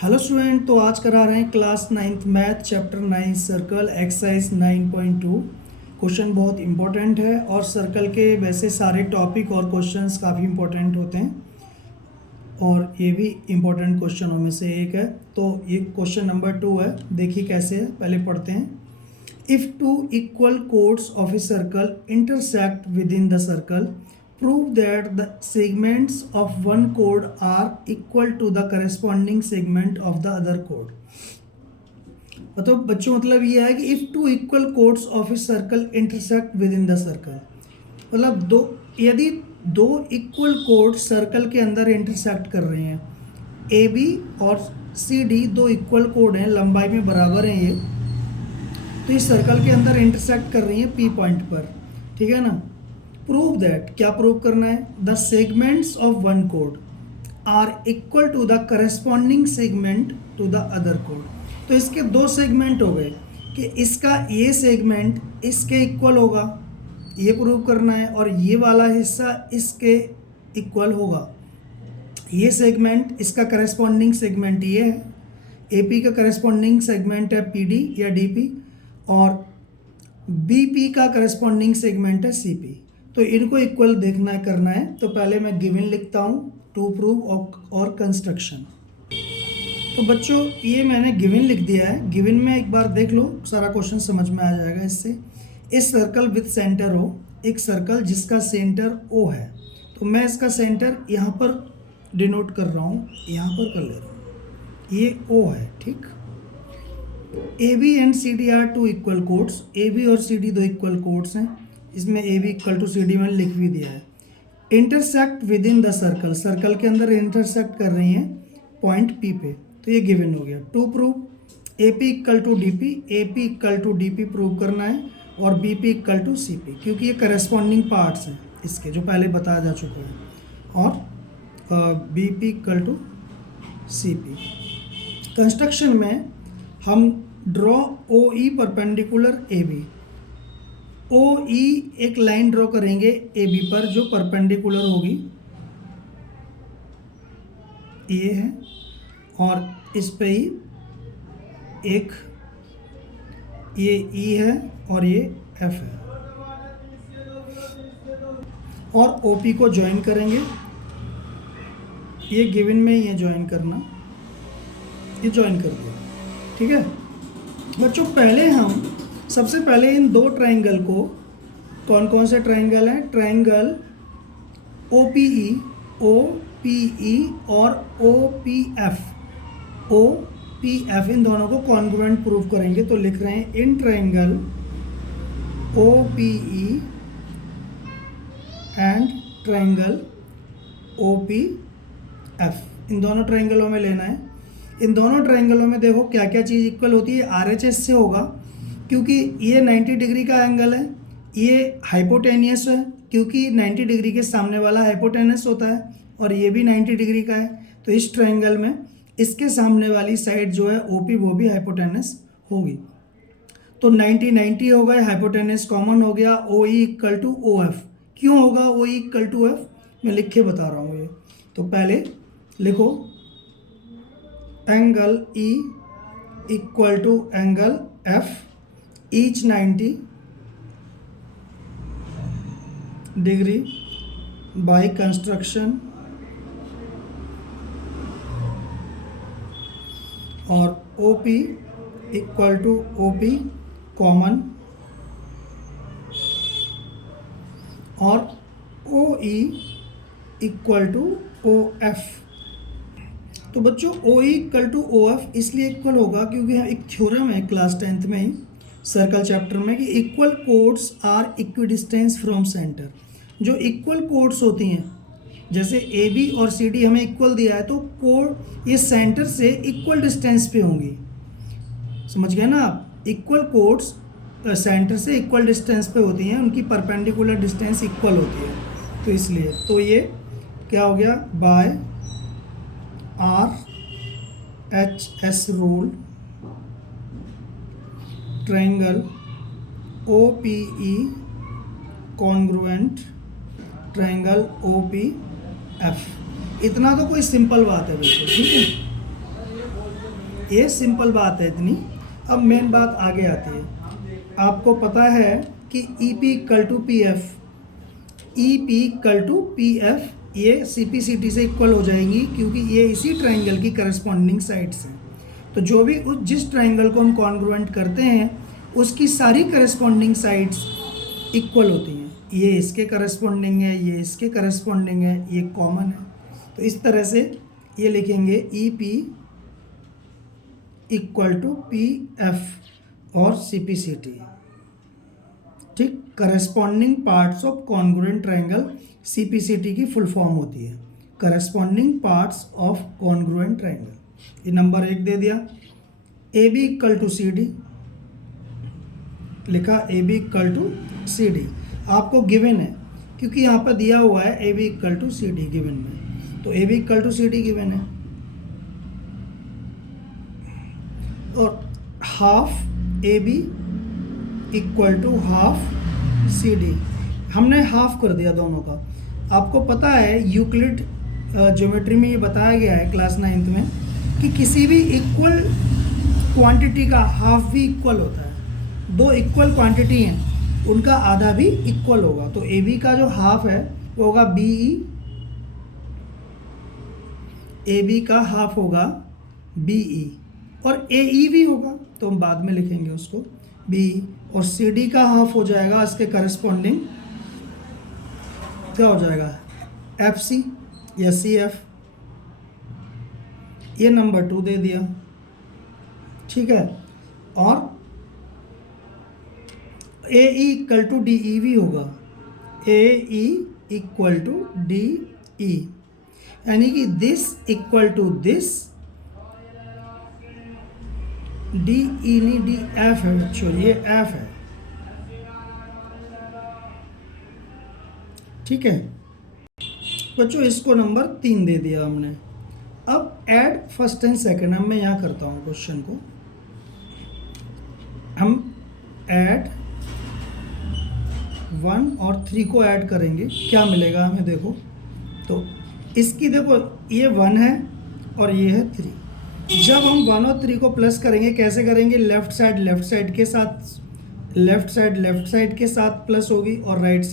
Hello student, तो आज करा रहे हैं class 9th math chapter 9 circle exercise 9.2। Question बहुत इंपॉर्टेंट है और सर्कल के वैसे सारे टॉपिक और क्वेश्चंस काफ़ी इंपॉर्टेंट होते हैं और ये भी इंपॉर्टेंट क्वेश्चनों में से एक है। तो ये क्वेश्चन नंबर 2 है, देखिए कैसे है, पहले पढ़ते हैं। If two equal codes of a circle intersect within the circle, prove that the segments of one chord are equal to the corresponding segment of the other chord। मतलब बच्चों, मतलब ये है कि if two equal chords of a circle intersect within the circle, मतलब यदि दो equal code circle के अंदर इंटरसेक्ट कर रहे हैं, ए बी और सी डी दो इक्वल कोड हैं, लंबाई में बराबर हैं ये, तो इस सर्कल के अंदर इंटरसेक्ट कर रही हैं पी पॉइंट पर, ठीक है ना। प्रूव दैट, क्या प्रूव करना है, the segments of one code are equal to the corresponding segment to the other code. तो इसके दो सेगमेंट हो गए कि इसका ये सेगमेंट इसके इक्वल होगा, ये प्रूव करना है, और ये वाला हिस्सा इसके इक्वल होगा। ये सेगमेंट इसका करस्पॉन्डिंग सेगमेंट ये है, एपी का करस्पॉन्डिंग सेगमेंट है पीडी या डीपी, और बीपी का करस्पॉन्डिंग सेगमेंट है सीपी। तो इनको इक्वल देखना है, करना है। तो पहले मैं गिवन लिखता हूँ, टू प्रूव और कंस्ट्रक्शन। तो बच्चों, ये मैंने गिवन लिख दिया है। गिवन में एक बार देख लो, सारा क्वेश्चन समझ में आ जाएगा इससे। इस सर्कल विथ सेंटर ओ, एक सर्कल जिसका सेंटर ओ है, तो मैं इसका सेंटर यहाँ पर डिनोट कर रहा हूँ, यहाँ पर कर ले रहा हूँ, ये ओ है, ठीक। A B and C D are two equal chords, A B और सी डी दो इक्वल कोड्स हैं, इसमें A B equal to C D मैंने लिख भी दिया है। Intersect within the circle, circle के अंदर इंटरसेक्ट कर रही हैं पॉइंट पी पे, तो ये गिवन हो गया। To prove A P equal to D P, A P equal to D P prove करना है, और B P equal to C P, क्योंकि ये करस्पॉन्डिंग पार्ट्स हैं इसके, जो पहले बताया जा चुका है, और B P equal to C P. Construction में हम draw O E perpendicular A B, O E एक लाइन ड्रॉ करेंगे ए बी पर जो परपेंडिकुलर होगी, ये है, और इस पे ही एक ये ई है और ये एफ है, और ओ पी को ज्वाइन करेंगे। ये गिवन में ये ज्वाइन करना, ये ज्वाइन कर दिया, ठीक है बच्चों। पहले हम सबसे पहले इन दो ट्राइंगल को, कौन कौन से ट्राइंगल हैं, ट्राइंगल ओ पी ई और ओ पी एफ, इन दोनों को कॉन्ग्रुएंट प्रूव करेंगे। तो लिख रहे हैं in triangle O P E and triangle O P F, इन दोनों ट्राइंगलों में लेना है। इन दोनों ट्राइंगलों में देखो क्या क्या चीज़ इक्वल होती है, आर एच एस से होगा, क्योंकि ये 90 डिग्री का एंगल है, ये हाइपोटेनियस है क्योंकि 90 डिग्री के सामने वाला हाइपोटेनस होता है, और ये भी 90 डिग्री का है। तो इस ट्रायंगल में इसके सामने वाली साइड जो है ओपी, वो भी हाइपोटेनस होगी। तो 90 90 हो गए, हाइपोटेनस कॉमन हो गया, O E equal to O F. क्यों होगा O E equal to F, मैं लिख के बता रहा हूँ ये। तो पहले लिखो angle E equal to angle F, each 90 degree by construction, और O P equal to O P common, और O E equal to O F. तो बच्चों O E equal to O F इसलिए इक्वल होगा क्योंकि एक थ्योरम है class 10th में ही सर्कल चैप्टर में कि equal chords are equidistance from centre. जो इक्वल कोड्स होती हैं, जैसे ए बी और सी डी हमें इक्वल दिया है, तो कोड ये सेंटर से इक्वल डिस्टेंस पे होंगी, समझ गए ना आप। इक्वल कोड्स सेंटर से इक्वल डिस्टेंस पे होती हैं, उनकी परपेंडिकुलर डिस्टेंस इक्वल होती है, तो इसलिए। तो ये क्या हो गया, by R H S rule triangle O P E congruent triangle O P F. इतना तो कोई सिंपल बात है बिल्कुल, ठीक है। ये सिंपल बात है इतनी। अब मेन बात आगे आती है। आपको पता है कि E P equal to P F, E P equal to P F ये सी पी सी टी से इक्वल हो जाएंगी, क्योंकि ये इसी ट्राइंगल की करस्पॉन्डिंग साइड्स हैं। तो जो भी जिस ट्राइंगल को हम कॉन्ग्रुएंट करते हैं उसकी सारी करस्पॉन्डिंग साइड्स इक्वल होती हैं। ये इसके करस्पॉन्डिंग है, ये इसके करस्पॉन्डिंग है, ये कॉमन है। तो इस तरह से ये लिखेंगे E P equal to P F और सी पी सी टी। ठीक, corresponding parts of congruent triangle C P C T की फुल फॉर्म होती है, corresponding parts of congruent triangle. ये नंबर 1 दे दिया। A B equal to C D लिखा, A B equal to C D आपको given है, क्योंकि यहाँ पर दिया हुआ है A B equal to C D given में, तो A B equal to C D given है। और half A B equal to half C D, हमने हाफ कर दिया दोनों का। आपको पता है यूक्लिड ज्योमेट्री में ये बताया गया है क्लास 9th में कि किसी भी इक्वल क्वांटिटी का हाफ भी इक्वल होता है। दो इक्वल क्वांटिटी हैं, उनका आधा भी इक्वल होगा। तो ए बी का जो हाफ है वो होगा बी ई, ए बी का हाफ होगा बी ई, और ए ई भी होगा तो हम बाद में लिखेंगे उसको बी ई, और सी डी का हाफ हो जाएगा इसके करस्पॉन्डिंग क्या हो जाएगा एफ सी या सी एफ। ये नंबर 2 दे दिया, ठीक है। और A E equal to D E भी होगा, A E equal to D E, यानी कि this equal to this, D E नहीं डी एफ है बच्चों, ये एफ है, ठीक है बच्चों। इसको नंबर 3 दे दिया हमने। अब ऐड फर्स्ट एंड सेकंड, अब मैं यहाँ करता हूँ क्वेश्चन को। हम ऐड 1 और 3 को ऐड करेंगे, क्या मिलेगा हमें देखो। तो इसकी देखो ये 1 है और ये है 3। जब हम 1 और 3 को प्लस करेंगे, कैसे करेंगे, लेफ्ट साइड के साथ, लेफ्ट साइड के साथ प्लस होगी, और राइट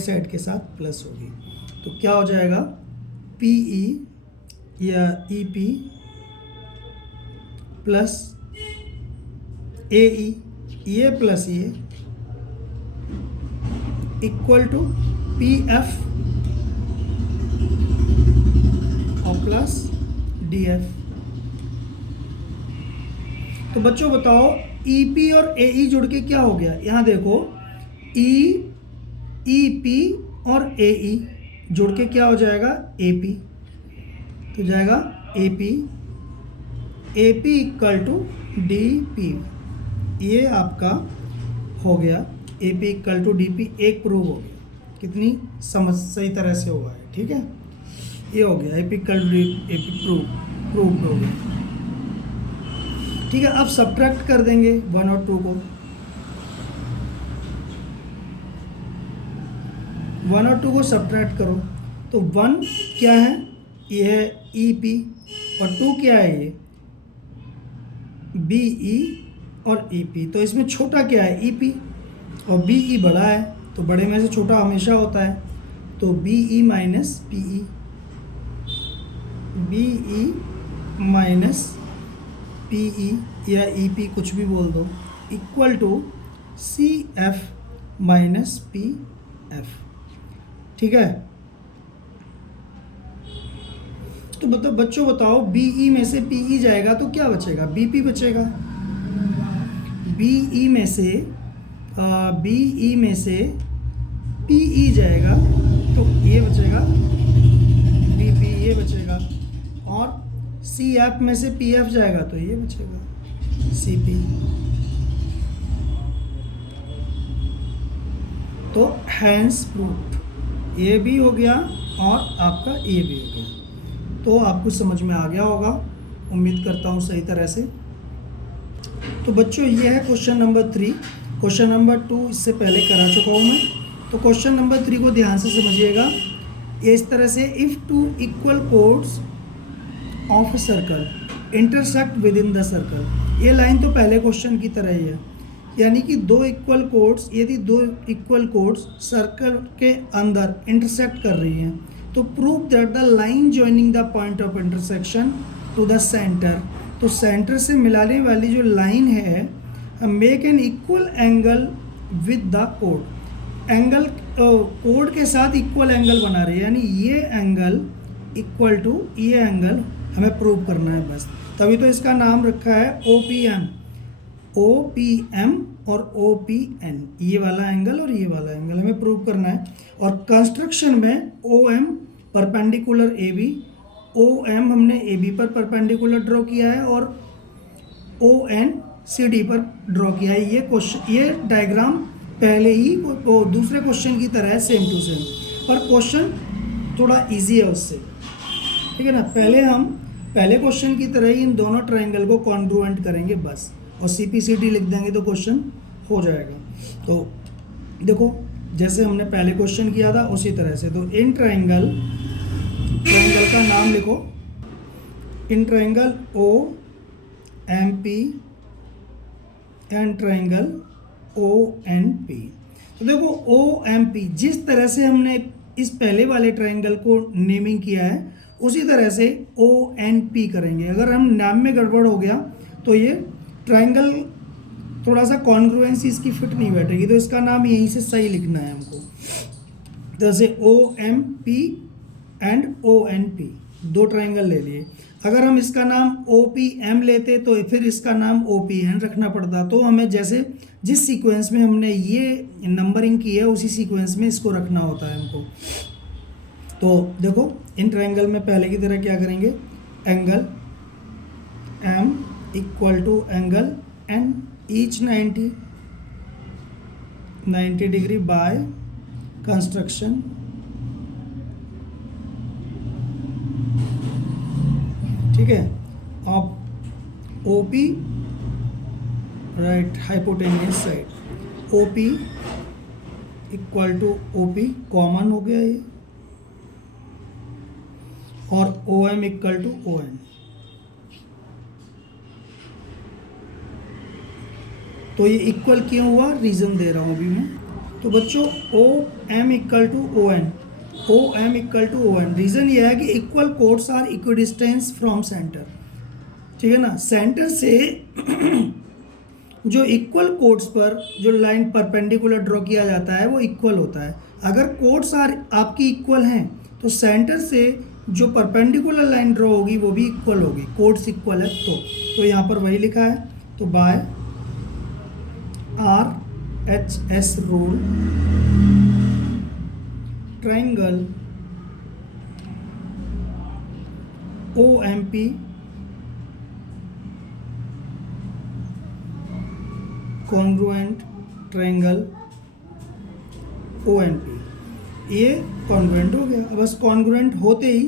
साइड के साथ प्लस होगी। तो क्या हो जाएगा पी ई या ई पी प्लस ए ई, ये प्लस ये इक्वल टू पी एफ और प्लस डी एफ। तो बच्चों बताओ ई पी और ए ई जुड़ के क्या हो गया, यहाँ देखो ई पी और ए ई जुड़ के क्या हो जाएगा ए पी, तो जाएगा A P equal to D P. ये आपका हो गया A P equal to D P, एक प्रूव हो गया। कितनी समझ सही तरह से हुआ है, ठीक है। ये हो गया A P equal to D A P prove हो गया, ठीक है। अब सब्ट्रैक्ट कर देंगे 1 और 2 को, 1 और 2 को सब्ट्रैक्ट करो तो 1 क्या है, ये है ई पी, और 2 क्या है, ये बी ई और ई पी। तो इसमें छोटा क्या है ई पी, और बी ई बड़ा है, तो बड़े में से छोटा हमेशा होता है। तो B E minus P E, B E minus P E या ई पी कुछ भी बोल दो, equal to C F minus P F, ठीक है। तो मतलब बच्चों बताओ बी ई में से पी ई जाएगा तो क्या बचेगा, बी पी बचेगा। बी ई में से पी ई जाएगा तो ये बचेगा बी पी, ये बचेगा। और सी एफ में से पी एफ जाएगा तो ये बचेगा सी पी। तो हैंस प्रूव्ड, ये भी हो गया और आपका ये भी हो गया। तो आपको समझ में आ गया होगा, उम्मीद करता हूँ सही तरह से। तो बच्चों ये है क्वेश्चन नंबर 3। क्वेश्चन नंबर 2 इससे पहले करा चुका हूँ मैं। तो क्वेश्चन नंबर 3 को ध्यान से समझिएगा। ये इस तरह से, if 2 equal codes of a circle intersect within the circle. ये लाइन तो पहले क्वेश्चन की तरह ही है, यानी कि दो इक्वल कोड्स, यदि दो इक्वल कोड्स सर्कल के अंदर इंटरसेक्ट कर रही हैं तो prove that the line joining the point of intersection to the centre, तो सेंटर से मिलाने वाली जो लाइन है, make an equal angle with the code, angle code के साथ इक्वल एंगल बना रही है, यानी ये एंगल इक्वल टू ये एंगल हमें प्रूव करना है बस। तभी तो इसका नाम रखा है OPM, OPM और OPN, ये वाला एंगल और ये वाला एंगल हमें प्रूव करना है। और कंस्ट्रक्शन में OM परपेंडिकुलर AB, OM हमने AB पर परपेंडिकुलर ड्रॉ किया है और ON CD पर ड्रॉ किया है। ये क्वेश्चन, ये डायग्राम पहले ही दूसरे क्वेश्चन की तरह है, सेम टू सेम, पर क्वेश्चन थोड़ा इजी है उससे, ठीक है ना। पहले क्वेश्चन की तरह ही इन दोनों ट्रायंगल को कॉन्ग्रुएंट करेंगे बस, और CPCT लिख देंगे तो क्वेश्चन हो जाएगा। तो देखो जैसे हमने पहले क्वेश्चन किया था उसी तरह से, तो इन ट्रायंगल का नाम लिखो, in triangle OMP and triangle ONP। तो देखो OMP जिस तरह से हमने इस पहले वाले ट्रायंगल को नेमिंग किया है उसी तरह से ONP करेंगे। अगर हम नाम में गड़बड़ हो गया तो ये ट्रायंगल थोड़ा सा कॉन्ग्रुएंसी इसकी फिट नहीं बैठेगी, तो इसका नाम यहीं से सही लिखना है हमको। जैसे OMP एंड ONP दो ट्रायंगल ले लिए, अगर हम इसका नाम OPM लेते तो फिर इसका नाम OPN रखना पड़ता। तो हमें जैसे जिस सीक्वेंस में हमने ये नंबरिंग की है उसी सीक्वेंस में इसको रखना होता है हमको। तो देखो इन ट्रायंगल में पहले की तरह क्या करेंगे, angle M equal to angle N, each 90 degree by construction, ठीक है। अब OP right hypotenuse side, OP equal to OP common हो गया ये, और OM इक्वल टू ON। तो ये इक्वल क्यों हुआ, रीज़न दे रहा हूँ अभी मैं। तो बच्चों OM equal to ON, reason ये है कि equal chords are equidistance from centre, ठीक है ना। सेंटर से जो इक्वल कोड्स पर जो लाइन परपेंडिकुलर ड्रॉ किया जाता है वो इक्वल होता है। अगर कोड्स आर आपकी इक्वल हैं तो सेंटर से जो परपेंडिकुलर लाइन ड्रॉ होगी वो भी इक्वल होगी, कोड्स इक्वल है तो यहाँ पर वही लिखा है। तो by RHS rule triangle OMP congruent triangle ONP, ये कॉन्ग्रुएंट हो गया। बस कॉन्ग्रुएंट होते ही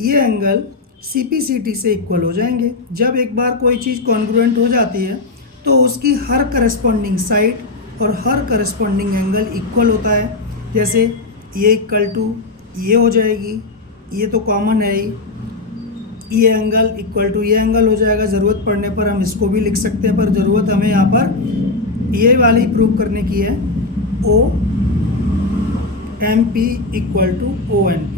ये एंगल CPCT से इक्वल हो जाएंगे। जब एक बार कोई चीज़ कॉन्ग्रुएंट हो जाती है तो उसकी हर करस्पॉन्डिंग साइड और हर करस्पॉन्डिंग एंगल इक्वल होता है। जैसे ये इक्वल टू ये हो जाएगी, ये तो कॉमन है ही, ये एंगल इक्वल टू ये एंगल हो जाएगा। ज़रूरत पड़ने पर हम इसको भी लिख सकते हैं, पर ज़रूरत हमें यहाँ पर ये वाली प्रूव करने की है, OMP इक्वल टू ONP,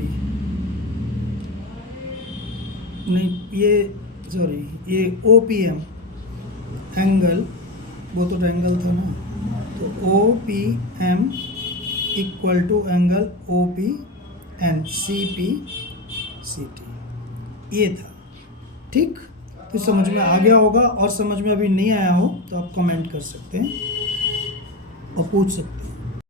नहीं ये सॉरी ये OPM एंगल, वो तो एंगल था ना, तो OPM equal to angle OPN CPCT, ये था, ठीक। तो समझ में आ गया होगा, और समझ में अभी नहीं आया हो तो आप कमेंट कर सकते हैं और पूछ सकते हैं।